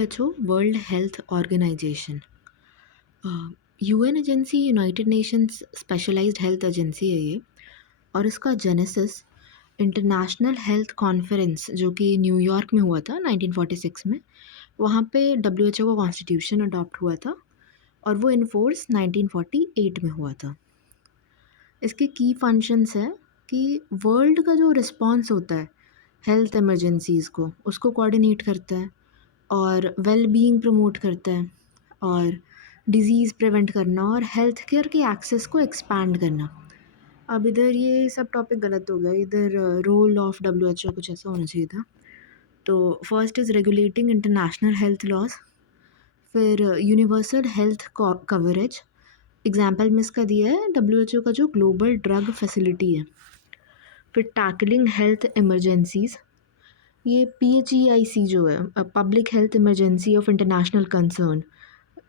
WHO world health organisation UN agency united nations specialised health agency है ये। और इसका जेनेसिस इंटरनेशनल हेल्थ कॉन्फ्रेंस जो कि न्यूयॉर्क में हुआ था 1946 में। वहाँ पे डब्ल्यूएचओ का कॉन्स्टिट्यूशन अडॉप्ट हुआ था और वो इनफोर्स 1948 में हुआ था। इसके की फंक्शंस है कि वर्ल्ड का जो रिस्पॉन्स होता है हेल्थ इमरजेंसीज़ को उसको कोऑर्डिनेट करता है और वेल बीइंग प्रमोट करता है और डिज़ीज़ प्रिवेंट करना और हेल्थ केयर के एक्सेस को एक्सपैंड करना। अब इधर ये सब टॉपिक गलत हो गया, इधर रोल ऑफ डब्ल्यूएचओ कुछ ऐसा होना चाहिए था। तो first is regulating international health laws, फिर यूनिवर्सल हेल्थ कवरेज। एग्जाम्पल में इसका दिया है डब्ल्यूएचओ का जो ग्लोबल ड्रग फैसिलिटी है। फिर टैकलिंग हेल्थ इमरजेंसीज़, ये PHEIC जो है public health emergency of international concern,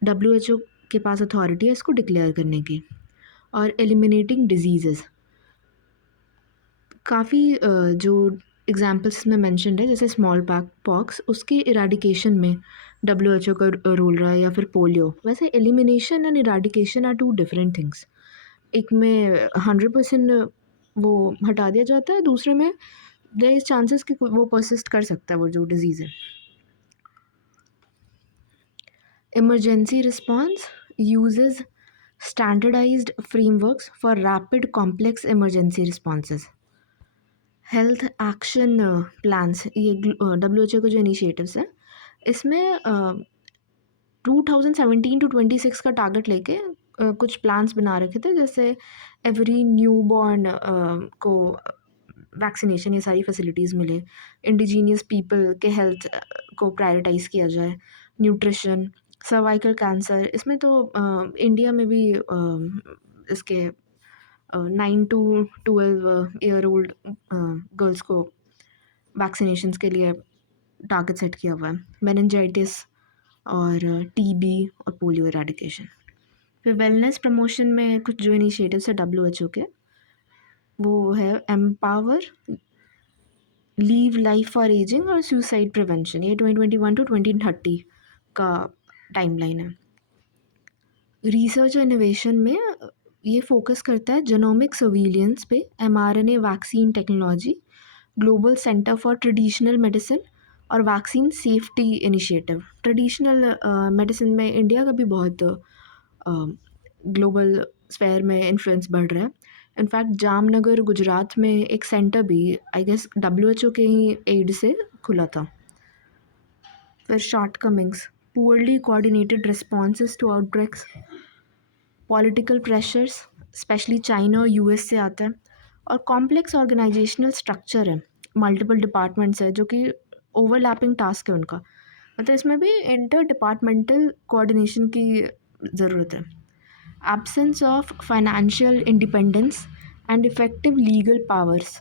WHO के पास अथॉरिटी है इसको डिक्लेयर करने की। और एलिमिनेटिंग डिजीज़ेस, काफ़ी जो एग्जाम्पल्स में मैंशनड है जैसे स्मॉल पॉक्स, उसकी इराडिकेशन में डब्ल्यूएचओ का रोल रहा है, या फिर पोलियो। वैसे elimination and eradication are two different things. एक में 100% वो हटा दिया जाता है, दूसरे में देयर इज चांसेस कि वो परसिस्ट कर सकता है वो जो डिजीज़ है। Emergency response uses standardized frameworks for rapid complex emergency responses. Health action plans, ये डब्ल्यूएचओ के जो इनिशिएटिव्स हैं इसमें 2017 टू 26 का टारगेट लेके कुछ प्लान्स बना रखे थे, जैसे एवरी न्यू बॉर्न को वैक्सीनेशन, ये सारी फैसिलिटीज़ मिले, इंडिजीनियस पीपल के हेल्थ को प्रायोरिटाइज़ किया जाए, न्यूट्रिशन, सर्वाइकल कैंसर। इसमें तो इंडिया में भी इसके 9 to 12 ईयर ओल्ड गर्ल्स को वैक्सीनेशंस के लिए टारगेट सेट किया हुआ है, मेनिंजाइटिस और टीबी और पोलियो इरेडिकेशन। फिर वेलनेस प्रमोशन में कुछ जो इनिशिएटिव्स है डब्ल्यूएचओ के, वो है empower, leave life for ageing और सुसाइड प्रिवेंशन। ये 2021 टू 2030 का टाइमलाइन है। रिसर्च और इनोवेशन में ये फोकस करता है जेनोमिक सर्विलियंस पे, mRNA vaccine technology, global centre for traditional medicine और vaccine safety initiative. Traditional medicine में इंडिया का भी बहुत ग्लोबल स्फेयर में इन्फ्लुएंस बढ़ रहा है। इनफैक्ट जामनगर गुजरात में एक सेंटर भी आई गेस डब्ल्यूएचओ के ही एड से खुला था। फिर shortcomings, poorly coordinated responses to outbreaks, political pressures specially China और यूएस से आता है, और कॉम्प्लेक्स ऑर्गेनाइजेशनल स्ट्रक्चर है, मल्टीपल डिपार्टमेंट्स है जो कि ओवरलैपिंग टास्क है उनका, मतलब इसमें भी इंटर डिपार्टमेंटल कोऑर्डिनेशन की ज़रूरत है। Absence of financial independence and effective legal powers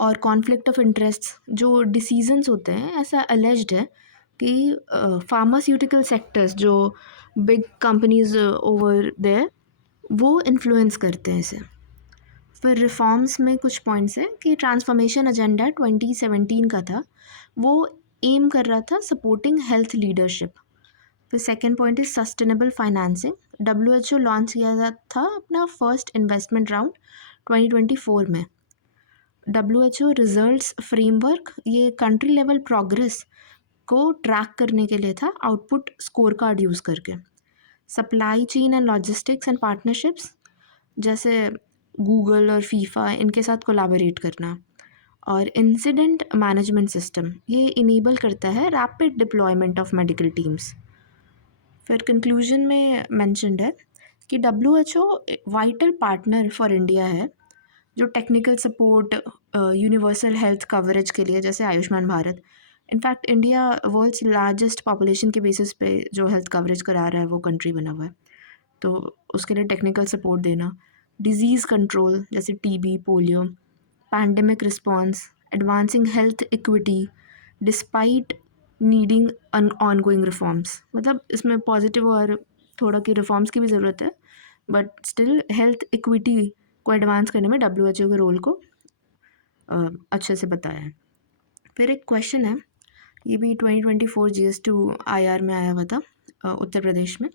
और कॉन्फ्लिक्ट ऑफ इंटरेस्ट्स, जो डिसीजंस होते हैं ऐसा अलेज्ड है कि फार्मास्यूटिकल सेक्टर्स जो बिग कंपनीज ओवर देयर वो इन्फ्लुएंस करते हैं इसे। फिर रिफॉर्म्स में कुछ पॉइंट्स हैं कि ट्रांसफॉर्मेशन एजेंडा 2017 का था, वो एम कर रहा था सपोर्टिंग हेल्थ लीडरशिप। फिर second point is sustainable financing, WHO launch किया था अपना फर्स्ट इन्वेस्टमेंट राउंड 2024 में। डब्ल्यूएचओ रिजल्ट्स फ्रेमवर्क, ये कंट्री लेवल प्रोग्रेस को ट्रैक करने के लिए था, आउटपुट स्कोर कार्ड यूज़ करके। Supply chain and logistics and partnerships, जैसे गूगल और फीफा इनके साथ कोलैबोरेट करना। और इंसिडेंट मैनेजमेंट सिस्टम, ये इनेबल करता है rapid deployment of medical teams. फिर कंक्लूजन में मेंशन्ड है कि WHO vital partner for India है, जो technical support, universal health coverage के लिए, जैसे Ayushman Bharat. In fact India world's largest population के बेसिस पे जो हेल्थ कवरेज करा रहा है वो कंट्री बना हुआ है, तो उसके लिए टेक्निकल सपोर्ट देना। डिजीज़ कंट्रोल जैसे TB, polio, pandemic response, advancing health equity despite needing ongoing reforms, मतलब इसमें पॉजिटिव और थोड़ा की रिफॉर्म्स की भी ज़रूरत है, बट स्टिल हेल्थ इक्विटी को एडवांस करने में डब्ल्यूएचओ के रोल को अच्छे से बताया है। फिर एक क्वेश्चन है, ये भी 2024 GS2 IR में आया हुआ था उत्तर प्रदेश में,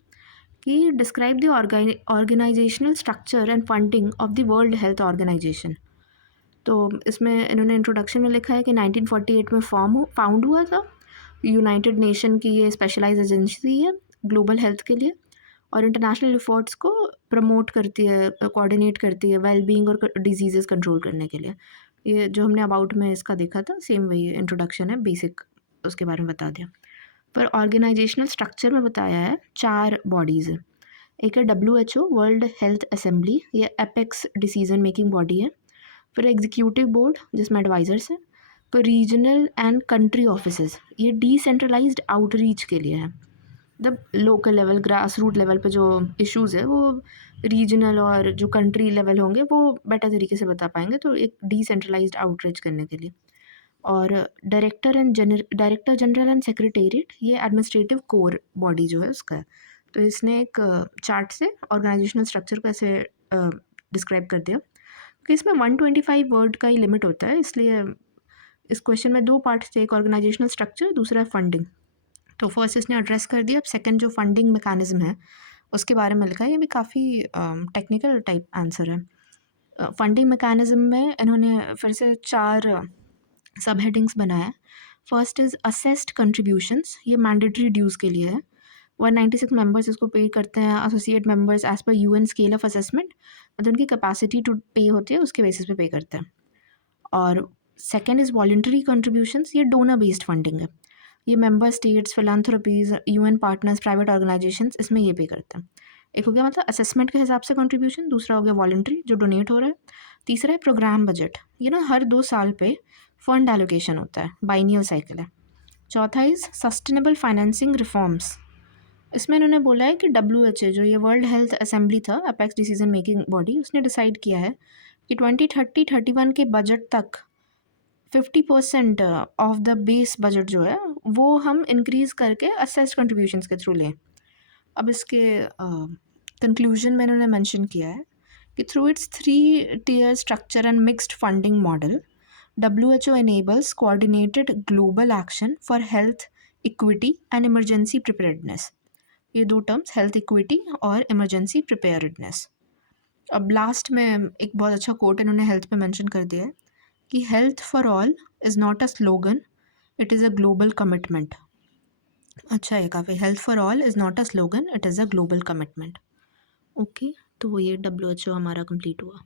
कि describe the organisational structure and funding of the world health organisation. तो इसमें इन्होंने इंट्रोडक्शन में लिखा है कि 1948 में फाउंड हुआ था। यूनाइटेड नेशन की ये स्पेशलाइज एजेंसी है ग्लोबल हेल्थ के लिए, और इंटरनेशनल एफर्ट्स को प्रमोट करती है, कोऑर्डिनेट करती है वेलबींग और डिजीज़ कंट्रोल करने के लिए। ये जो हमने अबाउट में इसका देखा था सेम वही इंट्रोडक्शन है, बेसिक उसके बारे में बता दिया। पर ऑर्गेनाइजेशनल स्ट्रक्चर में बताया है 4 बॉडीज़ है। एक है WHO वर्ल्ड हेल्थ असेंबली, ये एपेक्स डिसीजन मेकिंग बॉडी है। फिर एग्जीक्यूटिव बोर्ड जिसमें एडवाइजर्स हैं। फिर रीजनल एंड कंट्री ऑफिसेज, ये डिसेंट्रलाइज्ड आउटरीच के लिए है। मतलब local level, grass root level पे जो इश्यूज़ है वो रीजनल और जो कंट्री लेवल होंगे वो बेटर तरीके से बता पाएंगे, तो एक डिसेंट्रलाइज्ड आउटरीच करने के लिए। और डायरेक्टर जनरल एंड सेक्रेटेरिएट, ये एडमिनिस्ट्रेटिव कोर बॉडी जो है उसका है। तो इसने एक चार्ट से ऑर्गेनाइजेशनल स्ट्रक्चर को ऐसे डिस्क्राइब कर दिया कि इसमें 125 वर्ड का ही लिमिट होता है, इसलिए इस क्वेश्चन में 2 पार्ट्स थे, एक ऑर्गेनाइजेशनल स्ट्रक्चर, दूसरा फंडिंग। तो फर्स्ट इसने एड्रेस कर दिया। अब सेकंड जो फंडिंग मैकेनिज्म है उसके बारे में लिखा है। ये भी काफ़ी टेक्निकल टाइप आंसर है। फंडिंग मैकेनिज्म में इन्होंने फिर से 4 सब हेडिंग्स बनाया। फर्स्ट इज़ असेस्ड कंट्रीब्यूशंस, ये मैंडेटरी ड्यूज़ के लिए है। 196 मेंबर्स इसको पे करते हैं। Associate members as per UN scale of assessment, मतलब उनकी कैपेसिटी टू पे होती है उसके बेसिस पे करते हैं। और सेकेंड इज़ वॉलंटरी कंट्रीब्यूशंस, ये डोनर बेस्ड फंडिंग है। ये member states, philanthropies, UN partners, private organisations इसमें ये पे करते हैं। एक हो गया मतलब असेसमेंट के हिसाब से कंट्रीब्यूशन, दूसरा हो गया वॉलंटरी जो डोनेट हो रहा है, तीसरा है प्रोग्राम बजट, ये ना हर 2 साल पे फंड एलोकेशन होता है, बाइनियल साइकिल है। चौथा इज़ सस्टेनेबल फाइनेंसिंग रिफॉर्म्स, इसमें इन्होंने बोला है कि WHO जो ये वर्ल्ड हेल्थ असेंबली था, अपेक्स डिसीजन मेकिंग बॉडी, उसने डिसाइड किया है कि 2030-31 के बजट तक 50% ऑफ द बेस बजट जो है वो हम इंक्रीज़ करके असेस्ड कंट्रीब्यूशंस के थ्रू लें। अब इसके कंक्लूजन में इन्होंने मेंशन किया है कि through it's 3 tier structure and mixed funding model, WHO enables coordinated global action for health equity and emergency preparedness। ये 2 टर्म्स, हेल्थ इक्विटी और इमरजेंसी प्रिपेयर्डनेस। अब लास्ट में एक बहुत अच्छा कोट इन्होंने हेल्थ पे मेंशन कर दिया है कि health for all is not a slogan, it is a global commitment. अच्छा है काफ़ी, health for all is not a slogan, it is a global commitment. Okay, तो ये WHO हमारा कंप्लीट हुआ।